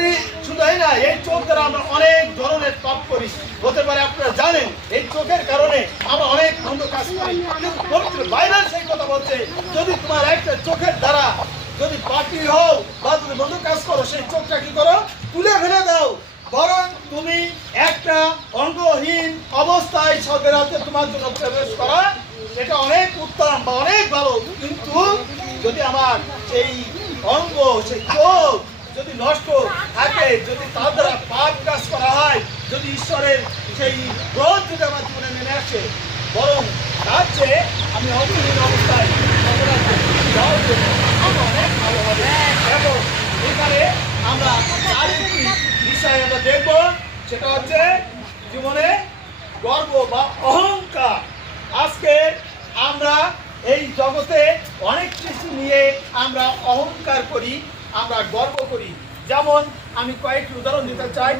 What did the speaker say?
করি, শুধু এই না, এই চোখ দ্বারা আমরা অনেক ধরনের পাপ করি। হতে পারে আপনারা জানেন এই চোখের কারণে আমরা অনেক মন্দ কাজ করি। পবিত্র বাইবেল সেই কথা বলছে, যদি তোমার একটা চোখের দ্বারা যদি পাপী হও বা তুমি মন্দ কাজ করো, সেই চোখটা কি করো, তুলে ফেলে দাও। বরং তুমি একটা অঙ্গহীন অবস্থায় স্বর্গের রাজ্যে তোমার জন্য প্রবেশ করা এটা অনেক উত্তম বা অনেক ভালো। কিন্তু যদি আমার সেই অঙ্গ, সেই চোখ যদি নষ্ট থাকে, যদি তার দ্বারা পাপ কাজ করা হয়, যদি ঈশ্বরের সেই ক্রোধ যদি আমার জীবনে নেমে আসে, বরং তার চেয়ে আমি অঙ্গহীন অবস্থায় অনেক ভালো হবে। এবং এখানে আমরা আরেকটি বিষয় আমরা দেখবো, সেটা হচ্ছে জীবনে গর্ব বা অহংকার। আজকে আমরা এই জগতে অনেক কিছু নিয়ে আমরা অহংকার করি, আমরা গর্ব করি। যেমন আমি কয়েকটি উদাহরণ দিতে চাই।